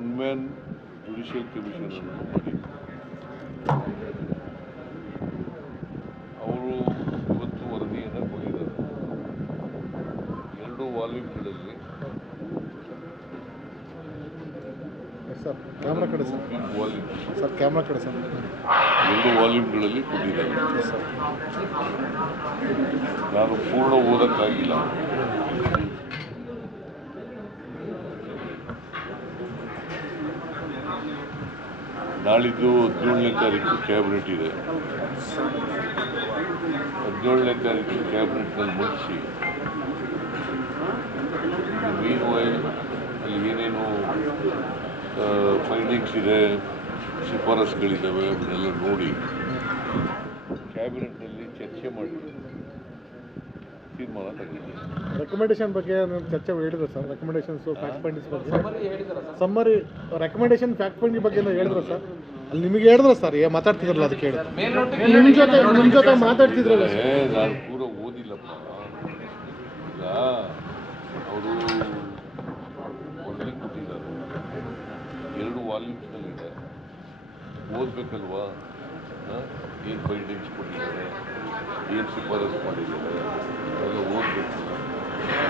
women judicial commission ಅವರು ಇವತ್ತು ವರದಿಯನ್ನು ಕೊಟ್ಟಿದ್ದಾರೆ. ಎರಡು ವಾಲ್ಯೂಮ್ಗಳಲ್ಲಿ ಸರ್ ಕಡೆ ವಾಲ್ಯೂಮ್ ಸರ್ ಕ್ಯಾಮ್ರಾ ಎರಡು ವಾಲ್ಯೂಮ್ಗಳಲ್ಲಿ ಕೊಟ್ಟಿದ್ದಾರೆ. ನಾನು ಪೂರ್ಣ ಓದಕ್ಕಾಗಿಲ್ಲ. ನಾಳಿದ್ದು ಹದಿನೇಳನೇ ತಾರೀಕು ಕ್ಯಾಬಿನೆಟ್ ಇದೆ. ಹದಿನೇಳನೇ ತಾರೀಕು ಕ್ಯಾಬಿನೆಟ್ನಲ್ಲಿ ಮುಗಿಸಿ ಮೀನ್ ವೈ ಅಲ್ಲಿ ಏನೇನು ಫೈಂಡಿಂಗ್ಸ್ ಇದೆ ಶಿಫಾರಸ್ಗಳಿದ್ದಾವೆ ಅವನ್ನೆಲ್ಲ ನೋಡಿ ಕ್ಯಾಬಿನೆಟ್ನಲ್ಲಿ ಚರ್ಚೆ ಮಾಡಿ. ತೀರ್ಮಾನ ತಗೊಂಡಿದ್ದೀವಿ ರೆಕಮೆಂಡೇಶನ್ ಬಗ್ಗೆ ಚರ್ಚೆ ಹೇಳಿದ್ರು ಸರ್? ರೆಕಮೆಂಡೇಶನ್ಸು ಫ್ಯಾಕ್ಟ್ ಫೈಂಡಿಂಗ್ಸ್ ಬಗ್ಗೆ? ಸಮ್ಮರಿ ರೆಕಮೆಂಡೇಶನ್ ಫ್ಯಾಕ್ಟ್ ಫೈಂಡಿಂಗ್ ಬಗ್ಗೆ ಹೇಳಿದ್ರು ಸರ್? ಅಲ್ಲಿ ನಿಮಗೆ ಹೇಳಿದ್ರು ಸರ್? ಏ ಮಾತಾಡ್ತಿದ್ರಲ್ಲ ಅದಕ್ಕೆ ಹೇಳಿ. ನಿಮ್ಮ ಜೊತೆ ನಿಮ್ಮ ಜೊತೆ ಮಾತಾಡ್ತಿದ್ರಲ್ಲ ನಾನು ಪೂರ ಓದಿಲ್ಲಪ್ಪ. ಈಗ ಅವರು ಕೊಟ್ಟಿದ್ದಾರೆ ಎರಡು ವಾಲ್ಯೂಮ್ಸ್ನಲ್ಲಿದೆ ಓದಬೇಕಲ್ವಾ? ಏನು ಫೈಂಡಿಂಗ್ಸ್ ಕೊಟ್ಟಿದ್ದಾರೆ ಏನು ಶಿಫಾರಸು ಮಾಡಿದ್ದಾರೆ ಅದೆಲ್ಲ ಓದಬೇಕು.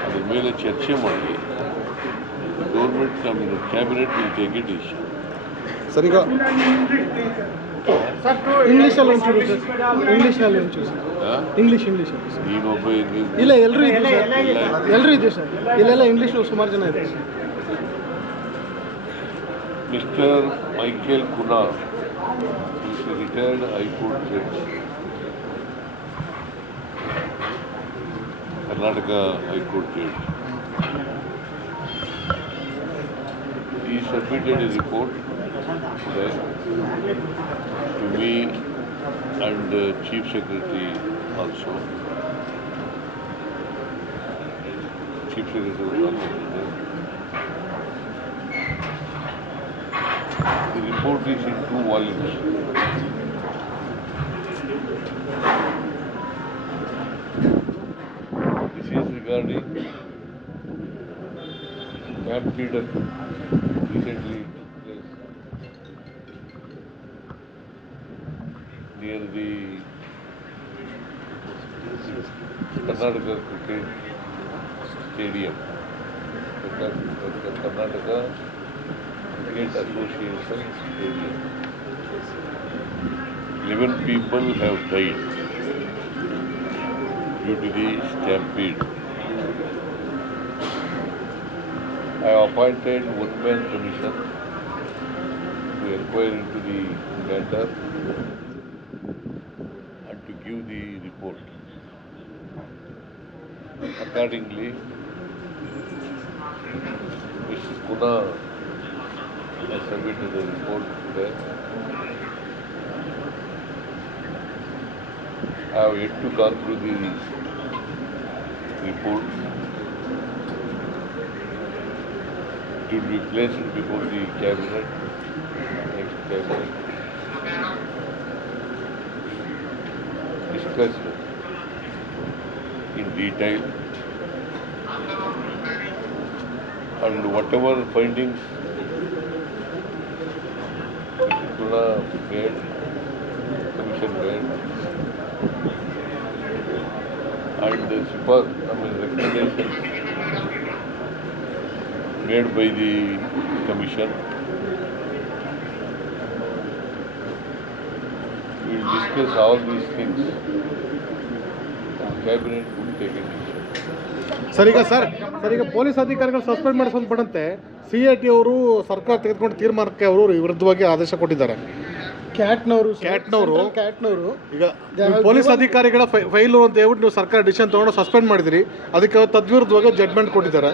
ಅದ್ರ ಮೇಲೆ ಚರ್ಚೆ ಮಾಡಿ ಗೌರ್ಮೆಂಟ್ ನಮ್ಮ cabinet will take it decision sir ಈಗ ಇಂಗ್ಲೀಷಲ್ಲಿ ಒಂಚೂರು ಸರ್ ಇಂಗ್ಲೀಷ್ನಲ್ಲಿ ಒಂಚೂರು ಸರ್ ಇಂಗ್ಲೀಷ್ ಇಲ್ಲ ಎಲ್ಲರೂ ಇದೆ ಸರ್ ಎಲ್ಲರೂ ಇದೆ ಸರ್ ಇಲ್ಲೆಲ್ಲ ಇಂಗ್ಲೀಷ್ ಸುಮಾರು ಜನ ಇದೆ mister Mr. Michael Is a retired High Court judge, Karnataka High Court judge. He submitted a report today to me and uh, Chief Secretary also. Chief Secretary also The report is in two volumes. This is regarding Camp Eden recently took place near the Karnataka Cricket Stadium. Karnataka Cricket Association Stadium. Eleven people have died due to the stampede. I appointed one-man commission to inquire into the matter and to give the report. Accordingly, Mr. Kuna has submitted the report today. I have yet to go through the report. To be placed before the cabinet, next cabinet. Discussed in detail. And whatever findings the commission gate, and the super, recommendation made by the commission. We will discuss all these things A sir ಈಗ sir sir ಈಗ police ಅಧಿಕಾರಿಗಳು suspend ಮಾಡಿಸೋದು ಸಂಬಂಧಪಟ್ಟಂತೆ C I T ಅವರು ಸರ್ಕಾರ ತೆಗೆದುಕೊಂಡು ತೀರ್ಮಾನಕ್ಕೆ ಅವರು ವಿರುದ್ಧವಾಗಿ ಆದೇಶ ಕೊಟ್ಟಿದ್ದಾರೆ. ಕ್ಯಾಟ್ನವರು ಕ್ಯಾಟ್ನವರು ಕ್ಯಾಟ್ನವರು. ಈಗ ಪೊಲೀಸ್ ಅಧಿಕಾರಿಗಳ ಫೈ- ಫೈಲು ಅಂತ ಹೇಳ್ಬಿಟ್ಟು ನೀವು ಸರ್ಕಾರ ಡಿಸಿಷನ್ ತೊಗೊಂಡು ಸಸ್ಪೆಂಡ್ ಮಾಡಿದಿರಿ. ಅದಕ್ಕೆ ಅವ್ರು ತದ್ವಿರುದ್ಧವಾಗಿ ಜಡ್ಮೆಂಟ್ ಕೊಟ್ಟಿದ್ದಾರೆ.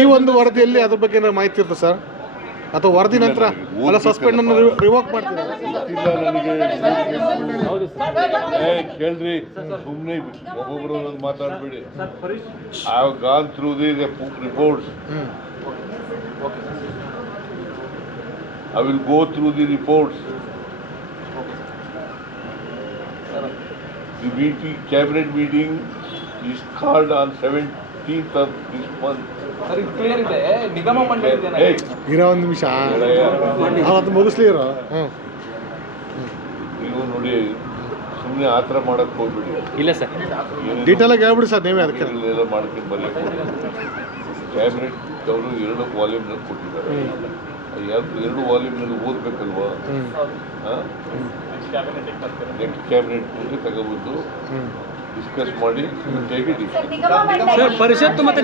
ಈ ಒಂದು ವರದಿಯಲ್ಲಿ ಅದ್ರ ಬಗ್ಗೆ ಏನಾದ್ರು ಮಾಹಿತಿ ಇರುತ್ತೆ ಸರ್? ಅಥವಾ ವರದಿ ನಂತರ ಅಲ್ಲ ಸಸ್ಪೆಂಡ್ ಅನ್ನು ರಿವೋಕ್ ಮಾಡ್ತೀರಾ? ಇಲ್ಲ ನನಗೆ. ಏ ಕೇಳ್ರಿ ಸುಮ್ಮನೆ ಒಬ್ಬೊಬ್ರು ಒಂದೊಂದು ಮಾತಾಡಬೇಡಿ. I have gone through the reports I will go through the the the meeting cabinet meeting meeting is called on of this month. ನಿಗಮ ಮಂಡಳಿ ಇರೋ ಒಂದು ನಿಮಿಷ. ಅವತ್ತು ಮುಗಿಸ್ಲಿ ಇರೋ ನೀವು ನೋಡಿ ಸುಮ್ಮನೆ ಆ ಥರ ಮಾಡಕ್ ಹೋಗ್ಬಿಡಿ. ಇಲ್ಲ ಸರ್. ಡೀಟೇಲ್ ಆಗಿ ಹೇಳ್ಬಿಡಿ ಸರ್ ನೀವೇ ಅದಕ್ಕೆ. ಎಲ್ಲ ಮಾಡ್ಕೊಂಡು ಬರಲಿಕ್ಕೆ ಕ್ಯಾಬಿನೆಟ್ ಅವರು ಎರಡು ವಾಲ್ಯೂಮ್ನಲ್ಲಿ ಕೊಟ್ಟಿದ್ದಾರೆ. ಎರಡು ಎರಡು ವಾಲ್ಯೂಮ್ನಲ್ಲಿ ಓದಬೇಕಲ್ವಾ? ನೆಕ್ಸ್ಟ್ ಕ್ಯಾಬಿನೆಟ್ ಮುಂದೆ ತಗೊಬಂದು. डिस्कस मॉडी मत